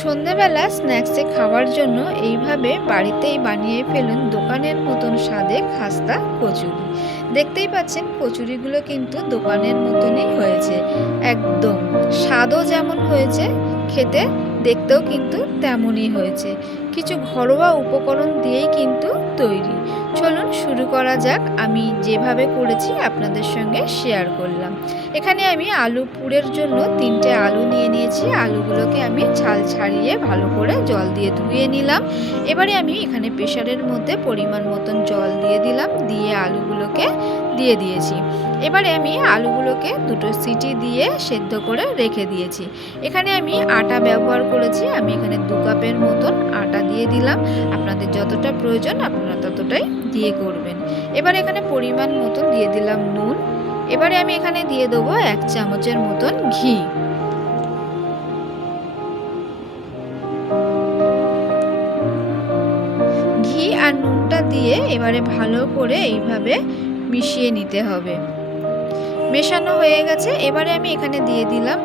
সন্ধেবেলা স্ন্যাক্সে খাওয়ার জন্য এইভাবে বাড়িতেই বানিয়ে ফেলুন দোকানের মতন স্বাদে খাস্তা কচুরি। দেখতেই পাচ্ছেন কচুরিগুলো কিন্তু দোকানের মতনই হয়েছে, একদম স্বাদও যেমন হয়েছে, খেতে দেখতেও কিন্তু তেমনই হয়েছে। কিছু ঘরোয়া উপকরণ দিয়েই কিন্তু তৈরি। চলুন শুরু করা যাক। আমি যেভাবে করেছি আপনাদের সঙ্গে শেয়ার করলাম। এখানে আমি আলু পুরের জন্য 3টে আলু নিয়ে নিয়েছি। আলুগুলোকে আমি ছাল ছাড়িয়ে ভালো করে জল দিয়ে ধুয়ে নিলাম। এবারে আমি এখানে প্রেসারের মধ্যে পরিমাণ মতন জল দিয়ে দিলাম, দিয়ে আলুগুলোকে দিয়ে দিয়েছি। এবারে আমি আলুগুলোকে 2টো সিটি দিয়ে সেদ্ধ করে রেখে দিয়েছি। এখানে আমি আটা ব্যবহার করেছি। আমি এখানে 2 কাপের মতন আটা দিয়ে দিলাম। আপনাদের যতটা প্রয়োজন আপনারা ততটাই দিয়ে করবেন। এবার এখানে পরিমাণ মতন দিয়ে দিলাম নুন। এবারে আমি এখানে দিয়ে দেবো 1 চামচের মতন ঘি। ঘি আর নুনটা দিয়ে এবারে ভালো করে এইভাবে মিশিয়ে নিতে হবে। মেশানো হয়ে গেছে। এবারে আমি এখানে দিয়ে দিলাম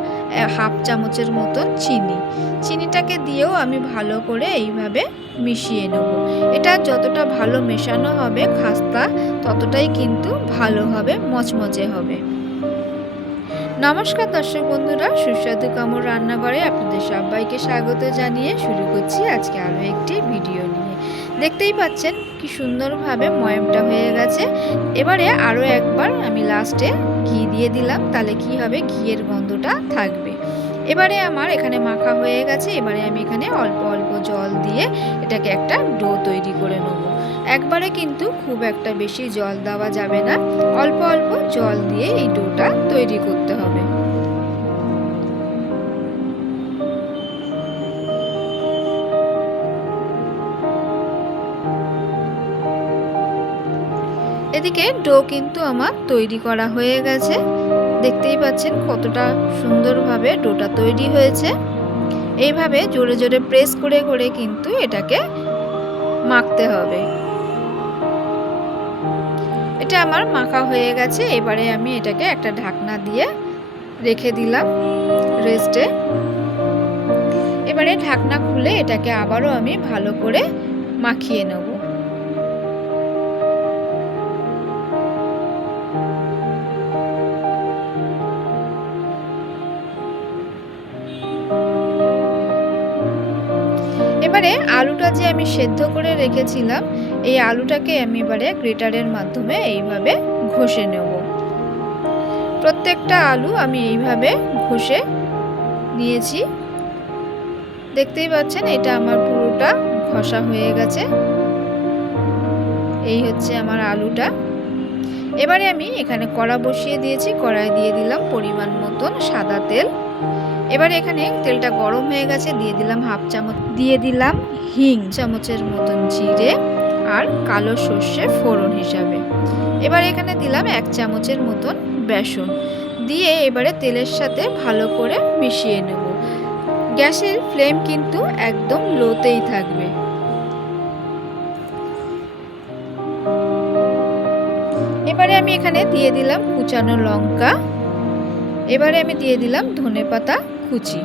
1/2 চামচের মতন চিনি। চিনিটাকে দিয়েও আমি ভালো করে এইভাবে মিশিয়ে নেব। এটা যতটা ভালো মেশানো হবে খাস্তা ততটাই কিন্তু ভালো হবে, মচমচে হবে। নমস্কার দর্শক বন্ধুরা, সুস্বাদু কামড় রান্নাঘরে আপনাদের সবাইকে স্বাগত জানিয়ে শুরু করছি আজকে আরও একটি ভিডিও নিয়ে। দেখতেই পাচ্ছেন কি সুন্দরভাবে ময়ামটা হয়ে গেছে। এবারে আরও একবার আমি লাস্টে ঘি দিয়ে দিলাম, তাহলে কি হবে, ঘিয়ের গন্ধটা থাকবে। এবারে আমার এখানে মাখা হয়ে গেছে। এবারে আমি এখানে অল্প অল্প জল দিয়ে এটাকে একটা ডো তৈরি করে নেব। একবারে কিন্তু খুব একটা বেশি জল দেওয়া যাবে না, অল্প অল্প জল দিয়ে এই ডোটা তৈরি করতে হবে। এদিকে ডো কিন্তু আমার তৈরি করা হয়ে গেছে। দেখতেই পাচ্ছেন কতটা সুন্দরভাবে ডোটা তৈরি হয়েছে। এইভাবে জোরে জোরে প্রেস করে করে কিন্তু এটাকে মাখতে হবে। এটা আমার মাখা হয়ে গেছে। এবারে আমি এটাকে একটা ঢাকনা দিয়ে রেখে দিলাম রেস্টে। এবারে ঢাকনা খুলে এটাকে আবারও আমি ভালো করে মাখিয়ে নেব। এবারে আলুটা যে আমি সেদ্ধ করে রেখেছিলাম, এই আলুটাকে আমি এবারে গ্রেটারের মাধ্যমে এইভাবে ঘষে নেব। প্রত্যেকটা আলু আমি এইভাবে ঘষে নিয়েছি। দেখতেই পাচ্ছেন এটা আমার পুরোটা ঘষা হয়ে গেছে। এই হচ্ছে আমার আলুটা। এবারে আমি এখানে কড়া বসিয়ে দিয়েছি। কড়াই দিয়ে দিলাম পরিমাণ মতন সাদা তেল। এবারে এখানে তেলটা গরম হয়ে গেছে, দিয়ে দিলাম 1/2 চামচ, দিয়ে দিলাম হিং, চামচের মতন জিরে আর কালো সর্ষে ফোড়ন হিসাবে। এবার এখানে দিলাম 1 চামচের মতন বেসন, দিয়ে এবারে তেলের সাথে ভালো করে মিশিয়ে নেব। গ্যাসের ফ্লেম কিন্তু একদম লোতেই থাকবে। এবারে আমি এখানে দিয়ে দিলাম কুচানো লঙ্কা। এবারে আমি দিয়ে দিলাম ধনেপাতা কুচি।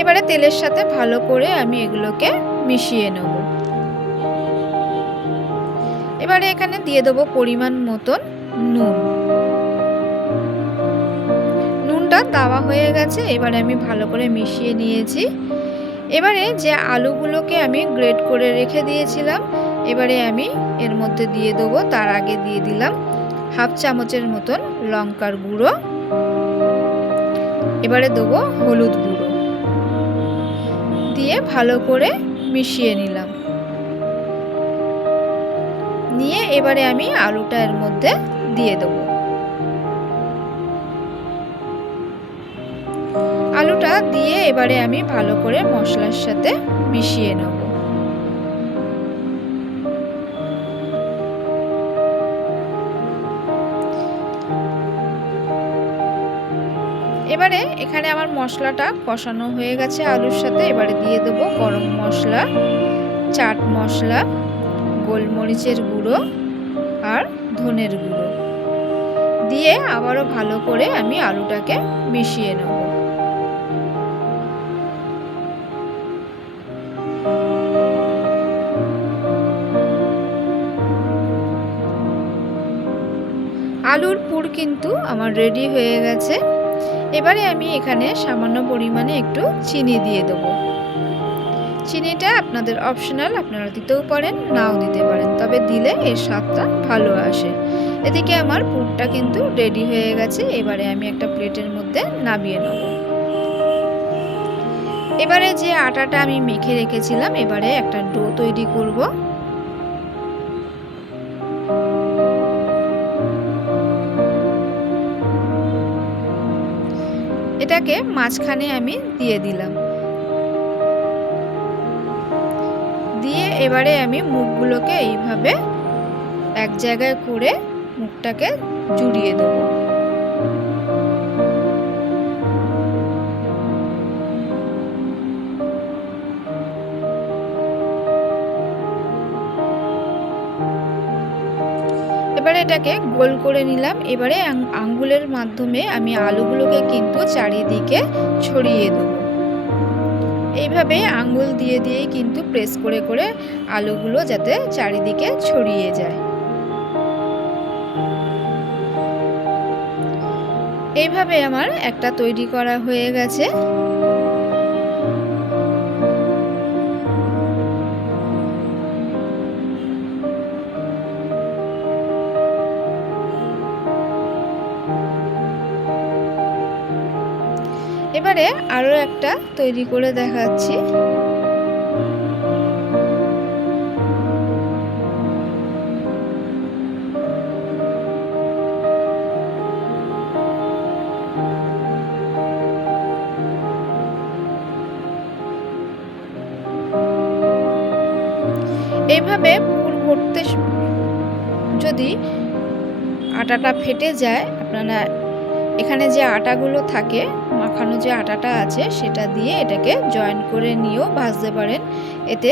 এবারে তেলের সাথে ভালো করে আমি এগুলোকে মিশিয়ে নেব। এবারে এখানে দিয়ে দেবো পরিমাণ মতন নুন। নুনটা দেওয়া হয়ে গেছে। এবারে আমি ভালো করে মিশিয়ে নিয়েছি। এবারে যে আলুগুলোকে আমি গ্রেট করে রেখে দিয়েছিলাম, এবারে আমি এর মধ্যে দিয়ে দেবো। তার আগে দিয়ে দিলাম 1/2 চামচের মতন লঙ্কার গুঁড়ো। এবারে দেবো হলুদ গুঁড়ো, দিয়ে ভালো করে মিশিয়ে নিলাম। নিয়ে এবারে আমি আলুটা এর মধ্যে দিয়ে দেবো। আলুটা দিয়ে এবারে আমি ভালো করে মশলার সাথে মিশিয়ে নেব। এবারে এখানে আমার মশলাটা কষানো হয়ে গেছে আলুর সাথে। এবারে দিয়ে দেবো গরম মশলা, চাট মশলা, গোলমরিচের গুঁড়ো আর ধনের গুঁড়ো, দিয়ে আবারও ভালো করে আমি আলুটাকে মিশিয়ে নেব। আলুর পুর কিন্তু আমার রেডি হয়ে গেছে। এবারে আমি এখানে সামান্য পরিমাণে একটু চিনি দিয়ে দেবো। চিনিটা আপনাদের অপশনাল, আপনারা দিতেও পারেন নাও দিতে পারেন, তবে দিলে এর স্বাদটা ভালো আসে। এদিকে আমার পুরটা কিন্তু রেডি হয়ে গেছে। এবারে আমি একটা প্লেটের মধ্যে নামিয়ে নেব। এবারে যে আটাটা আমি মেখে রেখেছিলাম, এবারে একটা ডো তৈরি করব। এটাকে মাঝখানে আমি দিয়ে দিলাম। দিয়ে এবারে আমি মুখগুলোকে এইভাবে এক জায়গায় করে মুখটাকে জুড়িয়ে দেব। এবারে এটাকে গোল করে নিলাম। এবারে আঙ্গুলের মাধ্যমে আমি আলুগুলোকে কিন্তু চারিদিকে ছড়িয়ে দেব। এইভাবে আঙ্গুল দিয়ে দিয়েই কিন্তু প্রেস করে করে আলুগুলো যাতে চারিদিকে ছড়িয়ে যায়। এইভাবে আমার একটা তৈরি করা হয়ে গেছে। এবারে আরো একটা তৈরি করে দেখাচ্ছি। এইভাবে পুর ভরতে যদি আটাটা ফেটে যায়, আপনারা এখানে যে আটাগুলো থাকে, মাখানো যে আটাটা আছে সেটা দিয়ে এটাকে জয়েন করে নিয়েও ভাজতে পারেন। এতে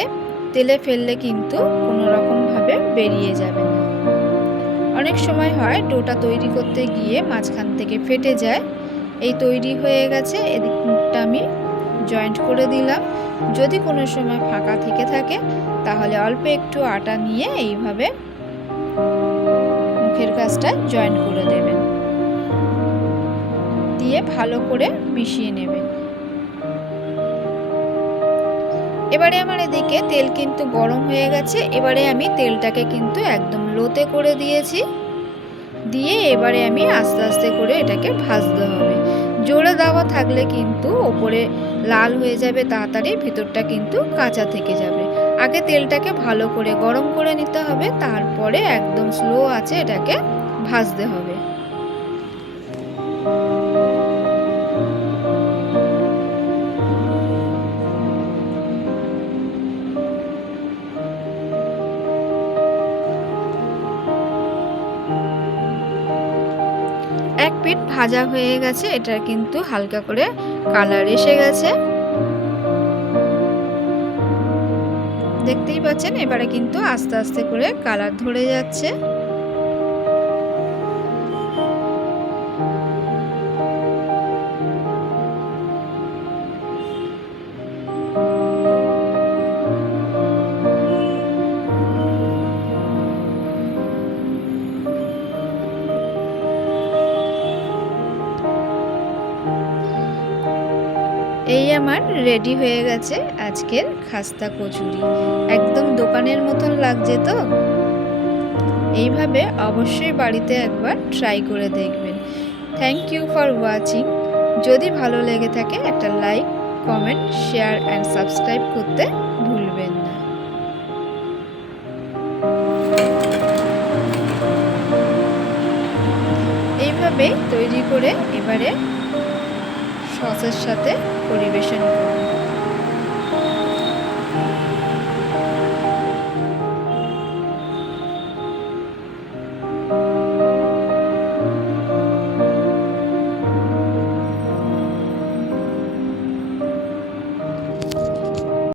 তেলে ফেললে কিন্তু কোনো রকমভাবে বেরিয়ে যাবে না। অনেক সময় হয় ডোটা তৈরি করতে গিয়ে মাঝখান থেকে ফেটে যায়। এই তৈরি হয়ে গেছে। এদিক মুখটা আমি জয়েন্ট করে দিলাম। যদি কোনো সময় ফাঁকা থেকে থাকে তাহলে অল্প একটু আটা নিয়ে এইভাবে মুখের কাছটা জয়েন্ট করে দেবেন, দিয়ে ভালো করে মিশিয়ে নেবেন। এবারে আমার এদিকে তেল কিন্তু গরম হয়ে গেছে। এবারে আমি তেলটাকে কিন্তু একদম লোতে করে দিয়েছি। দিয়ে এবারে আমি আস্তে আস্তে করে এটাকে ভাজতে হবে। জোরে দেওয়া থাকলে কিন্তু ওপরে লাল হয়ে যাবে তাড়াতাড়ি, ভিতরটা কিন্তু কাঁচা থেকে যাবে। আগে তেলটাকে ভালো করে গরম করে নিতে হবে, তারপরে একদম স্লো আঁচে এটাকে ভাজতে হবে। এক পিঠ ভাজা হয়ে গেছে, এটা কিন্তু হালকা করে কালার এসে গেছে, দেখতেই পাচ্ছেন। এবারে কিন্তু আস্তে আস্তে করে কালার ধরে যাচ্ছে। এই আমার রেডি হয়ে গেছে আজকের খাস্তা কচুরি। একদম দোকানের মতন লাগছে তো। এইভাবে অবশ্যই বাড়িতে একবার ট্রাই করে দেখবেন। Thank you for watching. যদি ভালো লেগে থাকে একটা like, comment, share and subscribe করতে ভুলবেন না। এইভাবে তৈরি করে এবারে সসের সাথে পরিবেশন করুন।